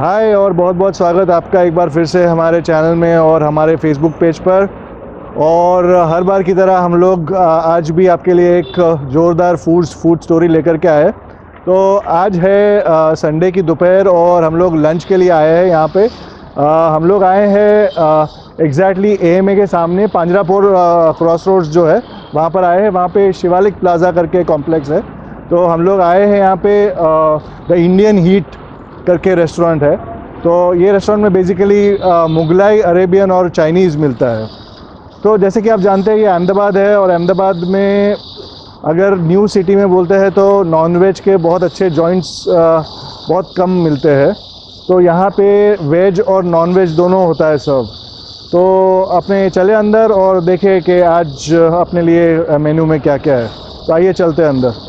हाय और बहुत बहुत स्वागत आपका एक बार फिर से हमारे चैनल में और हमारे फेसबुक पेज पर। और हर बार की तरह हम लोग आज भी आपके लिए एक ज़ोरदार फूड स्टोरी लेकर के आए। तो आज है संडे की दोपहर और हम लोग लंच के लिए आए हैं यहाँ पे। हम लोग आए हैं एग्जैक्टली एएमए के सामने पांजरापुर क्रॉस रोड्स जो है वहाँ पर आए हैं। वहाँ पे शिवालिक प्लाज़ा करके कॉम्प्लेक्स है। तो हम लोग आए हैं यहाँ पे द इंडियन हीट करके रेस्टोरेंट है। तो ये रेस्टोरेंट में बेसिकली मुगलाई, अरेबियन और चाइनीज़ मिलता है। तो जैसे कि आप जानते हैं ये अहमदाबाद है और अहमदाबाद में अगर न्यू सिटी में बोलते हैं तो नॉनवेज के बहुत अच्छे जॉइंट्स बहुत कम मिलते हैं। तो यहाँ पे वेज और नॉनवेज दोनों होता है सर्व। तो अपने चले अंदर और देखें कि आज अपने लिए मेन्यू में क्या क्या है। तो आइए चलते हैं अंदर।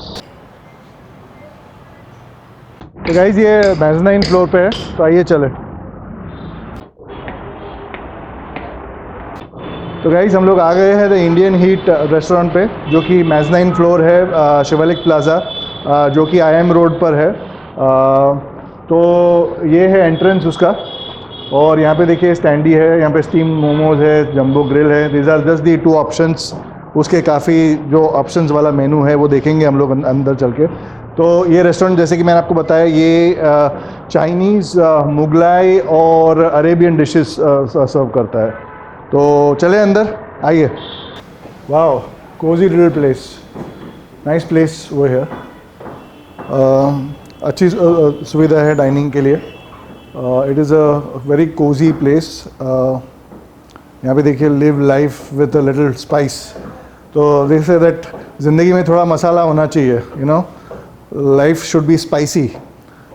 तो गाइस ये मेज़नाइन फ्लोर पे है, तो आइए चले। तो गाइस हम लोग आ गए हैं द इंडियन हीट रेस्टोरेंट पे, जो कि मेज़नाइन फ्लोर है शिवालिक प्लाज़ा, जो कि आईएम रोड पर है। तो ये है एंट्रेंस उसका। और यहाँ पे देखिए स्टैंडी है, यहाँ पे स्टीम मोमोज है, जंबो ग्रिल है। These are just the two options. उसके काफ़ी जो ऑप्शंस वाला मेनू है वो देखेंगे हम लोग अंदर चल के। तो ये रेस्टोरेंट जैसे कि मैंने आपको बताया ये चाइनीज़, मुगलाई और अरेबियन डिशेस सर्व करता है। तो चले अंदर, आइए। Wow, cosy little place, nice place वो है। अच्छी सुविधा है डाइनिंग के लिए। It is a very cosy place. यहाँ पे देखिए live life with a little spice. तो दे से दैट ज़िंदगी में थोड़ा मसाला होना चाहिए, you know, life should be spicy.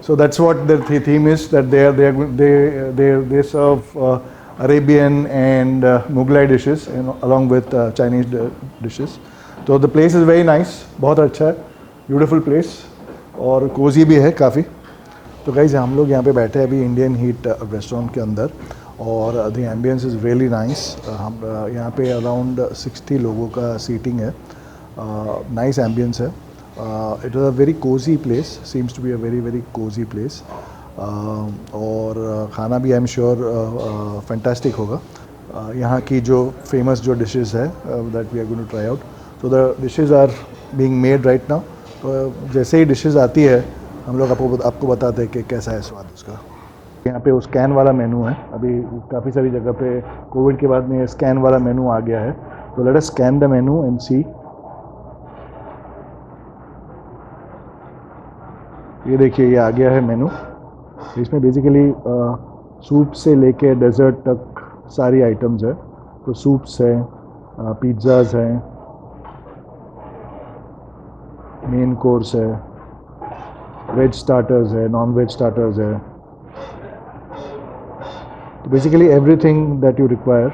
So that's what the theme is, that they serve Arabian and Mughlai dishes, you know, along with Chinese dishes. So the place is very nice, बहुत अच्छा है, beautiful place और cozy भी है काफ़ी। तो guys हम लोग यहाँ पे बैठे हैं अभी इंडियन हीट रेस्टोरेंट के अंदर और the ambience is really nice. हम यहाँ पे अराउंड 60 लोगों का सीटिंग है। नाइस एम्बियंस है। It is a very cozy place, seems to be a very cozy place. और खाना भी आई एम श्योर फैंटास्टिक होगा। यहाँ की जो फेमस जो डिशेस है that we are going to try out. So the dishes are being made right now. तो जैसे ही डिशेस आती है हम लोग आपको बताते हैं कि कैसा है स्वाद उसका। यहाँ पे वो स्कैन वाला मेनू है। अभी काफ़ी सारी जगह पे कोविड के बाद में ये स्कैन वाला मेनू आ गया है। तो let us scan the menu and see. ये देखिए ये आ गया है मेनू। इसमें बेसिकली सूप से लेके डेज़र्ट तक सारी आइटम्स है। तो सूप्स है, पिज़्ज़ाज़ हैं, मेन कोर्स है, वेज स्टार्टर्स है, नॉन वेज स्टार्टर्स है। तो basically everything that you require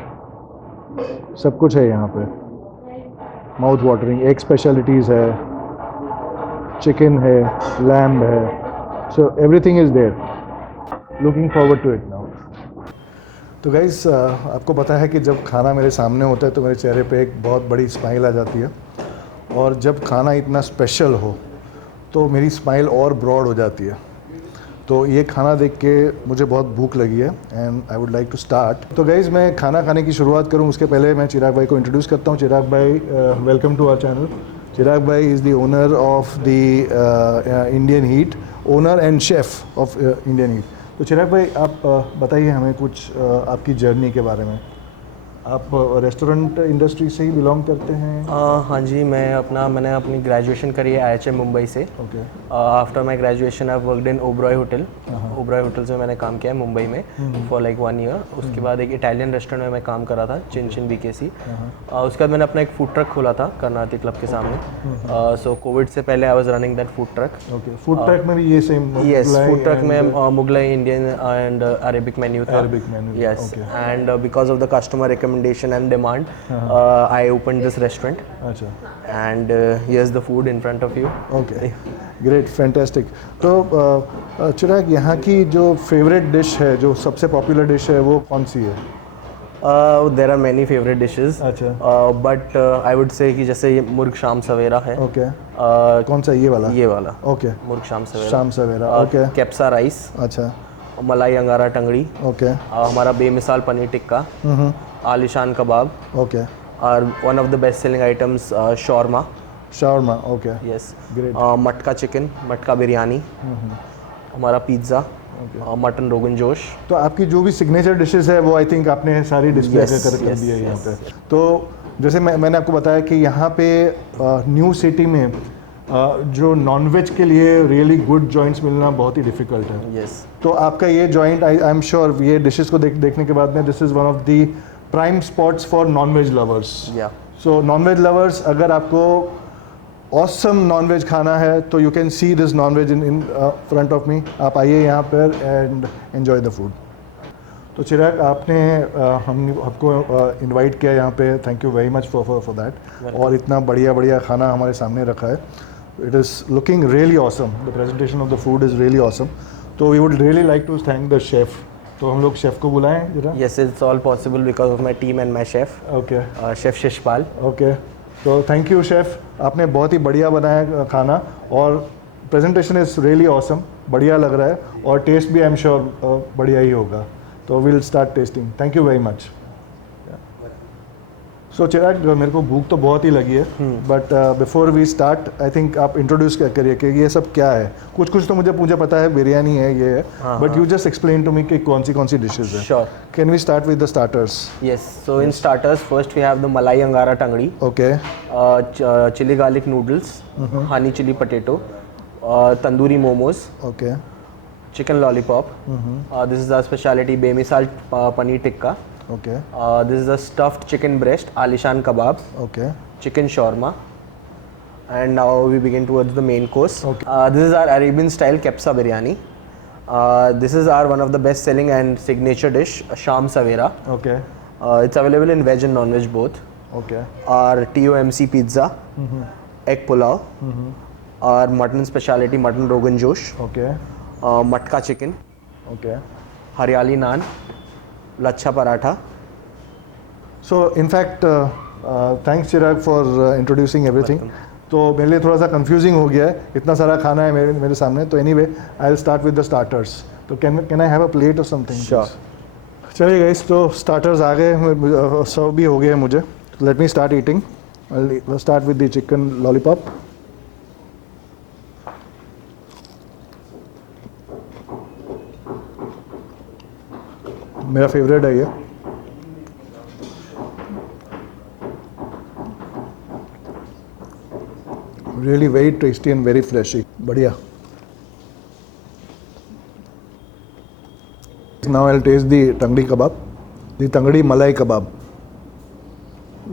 सब कुछ है यहाँ पे। Mouth watering. एग स्पेशलिटीज़ है, चिकन है, लैम्ब है। So everything is there. Looking forward to it now. तो गाइस आपको पता है कि जब खाना मेरे सामने होता है तो मेरे चेहरे पे एक बहुत बड़ी स्माइल आ जाती है। और जब खाना इतना स्पेशल हो तो मेरी स्माइल और ब्रॉड हो जाती है। तो ये खाना देख के मुझे बहुत भूख लगी है and I would like to start. तो गाइस मैं खाना खाने की शुरुआत करूँ उसके पहले मैं चिराग भाई को इंट्रोड्यूस करता हूँ। चिराग भाई, वेलकम टू आवर चैनल। चिराग भाई is the owner of the Indian heat, owner and chef of Indian heat. तो चिराग भाई आप बताइए हमें कुछ आपकी जर्नी के बारे में। आप रेस्टोरेंट इंडस्ट्री से ही बिलोंग करते हैं? हाँ जी, मैंने अपनी ग्रेजुएशन करी है IHM मुंबई से। Okay. After my graduation I worked in Oberoi hotel. Oberoi hotels में मैंने काम किया है मुंबई में फॉर लाइक 1 ईयर। उसके बाद एक इटालियन रेस्टोरेंट में मैं काम कर रहा था, चिन BKC। उसके बाद मैंने अपना एक फूड ट्रक खोला था कर्नाटी क्लब के सामने। सो कोविड से पहले I was running that food truck. Okay. Food truck में भी ये सेम? यस, फूड ट्रक में Mughlai, Indian and Arabic menu था। Arabic menu. Yes, and because of the customer recommendation and demand, I opened this restaurant. अच्छा। And here's the food in front of you. Okay, great, fantastic. तो चिराग यहाँ की जो favourite dish है, जो सबसे popular dish है, वो कौन सी है? There are many favorite dishes. अच्छा। But I would say कि जैसे ये मुर्ग शाम सवेरा है। ओके। कौन सा, ये वाला? ये वाला। ओके। मुर्ग शाम सवेरा। शाम सवेरा। ओके। कैप्सा राइस। अच्छा। मलाई अंगारा टंगड़ी, ओके हमारा बेमिसाल पनीर टिक्का, आलिशान कबाब, ओके और one of the best selling items shawarma, shawarma okay yes, great मटका चिकन, मटका बिरयानी, हमारा पिज़्ज़ा, मटन रोगन जोश। तो आपकी जो भी सिग्नेचर डिशेस है वो आई थिंक आपने सारी डिस्प्ले Yes, कर yes, दी है यहाँ yes, पे। तो जैसे मैंने आपको बताया कि यहाँ पे न्यू सिटी में जो नॉनवेज के लिए रियली गुड जॉइंट्स मिलना बहुत ही डिफिकल्ट है। यस, तो आपका ये जॉइंट आई एम श्योर ये डिशेस को देखने के बाद में this is one of the prime spots for non veg lovers. या सो नॉनवेज लवर्स अगर आपको ऑसम नॉनवेज खाना है तो you can see this non veg in front of me. आप आइए यहाँ पर एंड एंजॉय द फूड। तो चिराग आपने हमको इनवाइट किया यहाँ पे, thank you very much for that. और इतना बढ़िया खाना हमारे सामने रखा है। It is looking really awesome, the presentation of the food is really awesome. तो we would really like to thank the chef. तो हम लोग शेफ़ को बुलाएं जरा। Yes, it's all possible because of my team and my chef, okay chef Shishpal. Okay, तो thank you chef, आपने बहुत ही बढ़िया बनाया खाना और प्रेजेंटेशन इज़ रियली ऑसम, बढ़िया लग रहा है और टेस्ट भी आई एम श्योर बढ़िया ही होगा। तो will start tasting. Thank you very much. So Chirag, मेरे को भूख तो बहुत ही लगी है, but before we start I think आप इंट्रोड्यूस करिए कि ये सब क्या है। कुछ तो मुझे पता है, बिरयानी है, ये है, but you just explain to me कि कौन सी डिशेज है। Sure, can we start with the starters? yes, so in starters first we have the malai angara tangdi, okay chili garlic noodles, honey chili potato, tandoori momos, okay chicken lollipop, this is our specialty bemisal paneer tikka, okay this is the stuffed chicken breast, alishan kebab, okay chicken shawarma, and now we begin towards the main course. Okay. This is our Arabian style kebsa biryani. This is our one of the best selling and signature dish, sham savera. Okay It's available in veg and non-veg both. Okay Our TOMC pizza, egg pulao, our mutton specialty mutton rogan josh, okay matka chicken, okay hariyali naan, lachha paratha. So in fact thanks Chirag for introducing everything. तो मेरे लिए थोड़ा सा confusing हो गया है, इतना सारा खाना है मेरे सामने। तो anyway I will start with the starters. तो can I have a plate और समथिंग? Sure. चलिए गाइस, तो स्टार्टर्स आ गए, सर्व भी हो गए मुझे। Let me start eating. I start with the chicken lollipop. मेरा फेवरेट है ये। Really very tasty and very freshy, बढ़िया। Now I will taste the tangri kebab, the tangri malai kebab.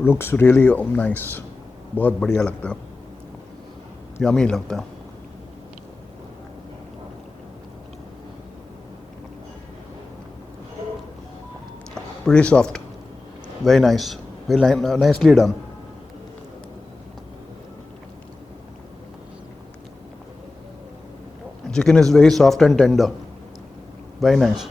Looks really nice, बहुत बढ़िया लगता है, यमी लगता है। Pretty soft, very nice, very nicely done. Chicken is very soft and tender, very nice.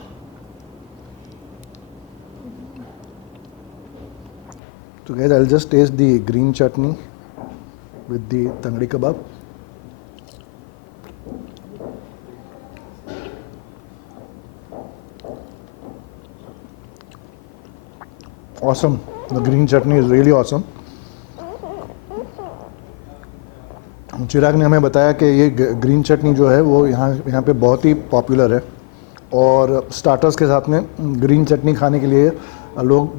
So guys, I'll just taste the green chutney with the tangdi kebab. Awesome, the green chutney is really awesome. चिराग ने हमें बताया कि ये green चटनी जो है वो यहाँ पे बहुत ही पॉपुलर है और स्टार्टर्स के साथ में ग्रीन चटनी खाने के लिए लोग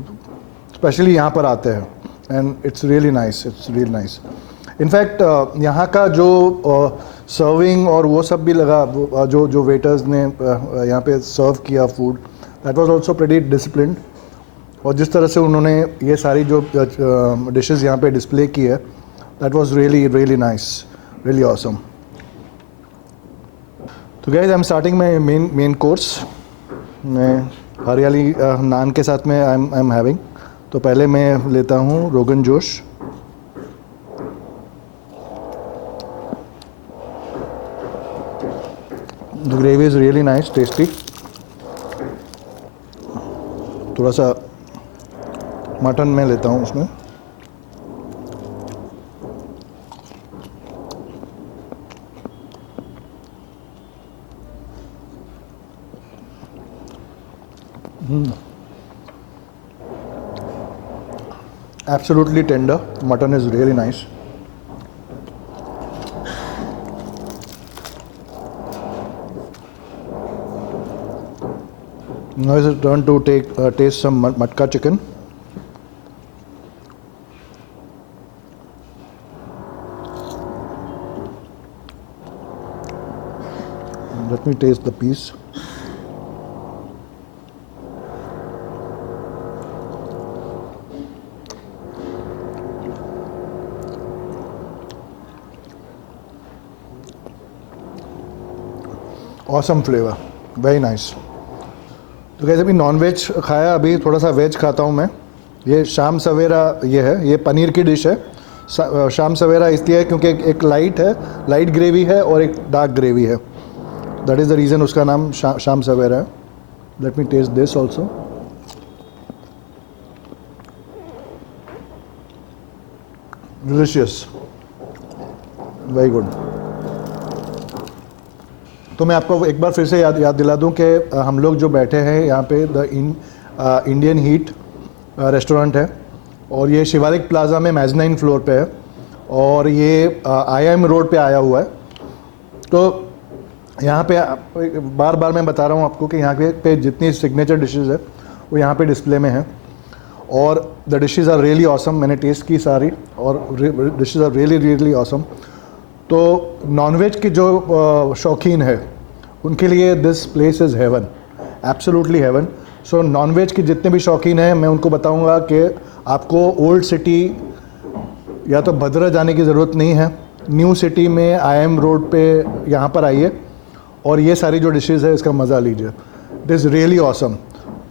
स्पेशली यहाँ पर आते हैं and it's really nice, it's really nice. In fact यहाँ का जो सर्विंग और वो सब भी लगा, जो वेटर्स ने यहाँ पे सर्व किया food, that was also pretty disciplined. और जिस तरह से उन्होंने ये सारी जो डिशेस यहाँ पे डिस्प्ले की है, that was really really nice, really awesome. तो guys, I am starting my main course. मैं हरियाली नान के साथ में आई एम हैविंग। तो पहले मैं लेता हूँ rogan josh. The gravy is really nice, tasty. थोड़ा सा मटन में लेता हूँ उसमें। Absolutely tender. Mutton is really nice. Now it's turn to taste some matka chicken. Let me taste the piece. Awesome flavor, very nice. तो कैसे भी नॉन वेज खाया, अभी थोड़ा सा वेज खाता हूँ मैं। ये शाम सवेरा ये है, ये पनीर की डिश है। शाम सवेरा इसलिए है क्योंकि एक लाइट है, लाइट ग्रेवी है और एक डार्क ग्रेवी है। दैट इज़ द रीज़न उसका नाम शाम सवेरा है। Let me taste this also. Delicious, very good. तो मैं आपको एक बार फिर से याद दिला दूं कि हम लोग जो बैठे हैं यहाँ पे द इंडियन हीट रेस्टोरेंट है और ये शिवालिक प्लाजा में मैजनाइन फ्लोर पे है और ये IIM रोड पे आया हुआ है। तो यहाँ पे बार बार मैं बता रहा हूँ आपको कि यहाँ पे जितनी सिग्नेचर डिशेज़ है वो यहाँ पे डिस्प्ले में है और the dishes are really awesome. मैंने टेस्ट की सारी और डिशेज़ आर रियली ऑसम। तो नॉनवेज की जो शौकीन है उनके लिए this place is heaven, absolutely heaven. So non veg की जितने भी शौकीन हैं मैं उनको बताऊंगा कि आपको ओल्ड सिटी या तो भद्रा जाने की ज़रूरत नहीं है, न्यू सिटी में IIM रोड पे यहाँ पर आइए और ये सारी जो डिशेज़ है इसका मज़ा लीजिए। It is really awesome.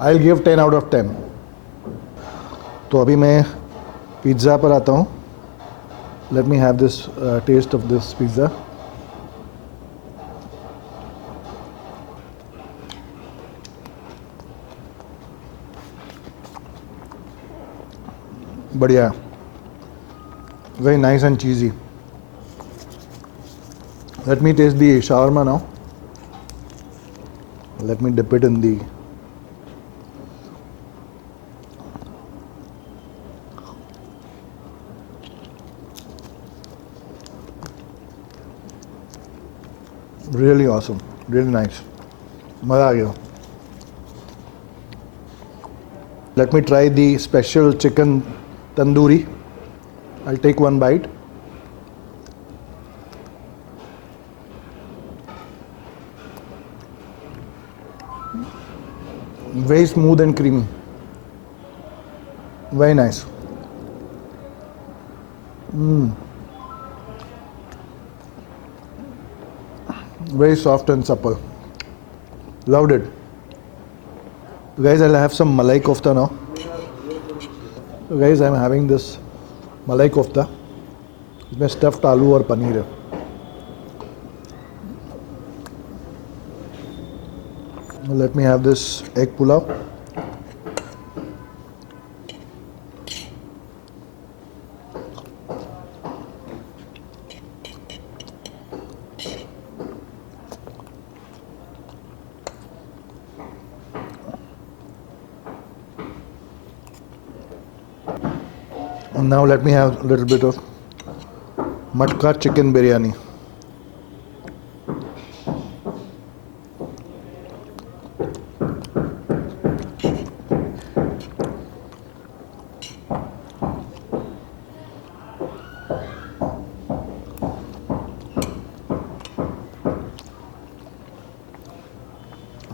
I will give 10 out of 10। तो अभी मैं पिज़्ज़ा पर आता हूँ। Let me have this taste of this pizza. बढ़िया, very nice and cheesy. Let me taste the shawarma now. Let me dip it in the really awesome, really nice. मज़ा आ गया। Let me try the special chicken tandoori. I'll take one bite. Very smooth and creamy. Very nice. Very soft and supple. Loved it. Guys, I'll have some malai kofta now. So guys, I'm having this malai kofta. इसमें stuffed आलू और पनीर है। Let me have this egg pulao. And now let me have a little bit of matka chicken biryani.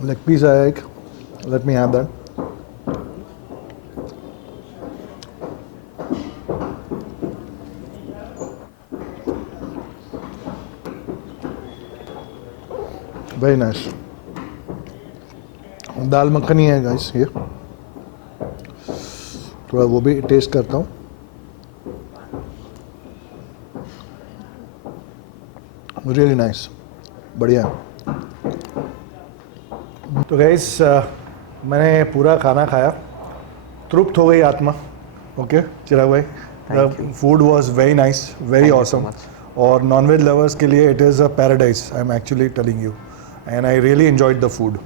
Leg piece egg. Let me have that. Very nice. Dal makhani है guys, ये थोड़ा वो भी test करता हूँ। रियली नाइस, बढ़िया। तो guys मैंने पूरा खाना खाया, तृप्त हो गई आत्मा। ओके चिराग भाई, the food was very nice, very awesome. और नॉनवेज लवर्स के लिए it is a paradise, I am actually telling you, and I really enjoyed the food.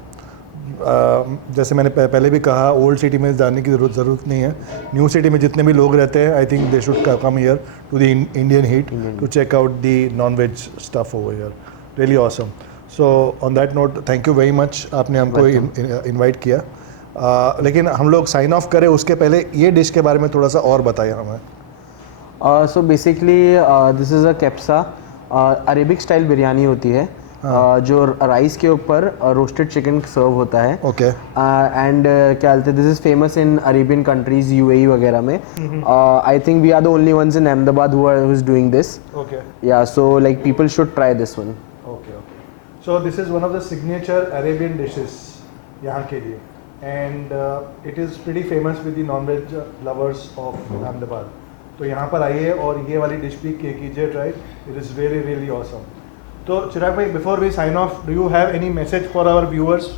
जैसे मैंने पहले भी कहा, ओल्ड सिटी में जाने की ज़रूरत नहीं है. न्यू सिटी में जितने भी लोग रहते हैं, I think they should come here to the Indian Heat to check out the non veg stuff over here. Really awesome. So on that note, thank you very much, आपने हमको invite किया. लेकिन हम लोग साइन ऑफ करें उसके पहले ये डिश के बारे में थोड़ा सा और बताइए हमें. So basically this is a kabsa. Arabic style biryani होती है. जो राइस के ऊपर रोस्टेड चिकन सर्व होता है. ओके. एंड क्या बोलते हैं, this is famous in Arabian countries, UAE वगैरह में. I think we are the only ones in Ahmedabad who is doing this. Okay. Yeah so like people should try this one. Okay. Okay. So this is one of the signature Arabian dishes यहाँ के लिए, and it is pretty famous with the non veg lovers of Ahmedabad. तो यहाँ पर आइए और ये वाली डिश भी कीजिए try. It is really really awesome. तो चिराग भाई, before we sign off, do you have any message for our viewers?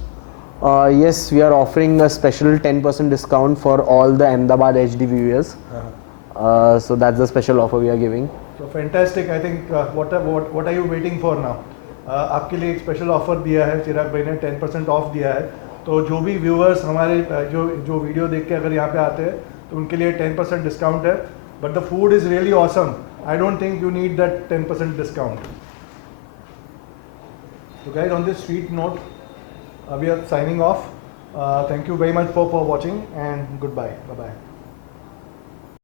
Yes, we are offering a special 10% discount for all the Ahmedabad HD viewers. So that's the special offer we are giving. So fantastic. I think what are you waiting for now? आपके लिए एक special offer दिया है चिराग भाई ने, 10% of दिया है. तो जो भी व्यूअर्स हमारे जो वीडियो देख के अगर यहाँ पे आते हैं तो उनके लिए 10% डिस्काउंट है. But the food is really awesome. I don't think you need that 10% discount. So guys, on this sweet note, we are signing off. Thank you very much for watching, and goodbye. Bye bye.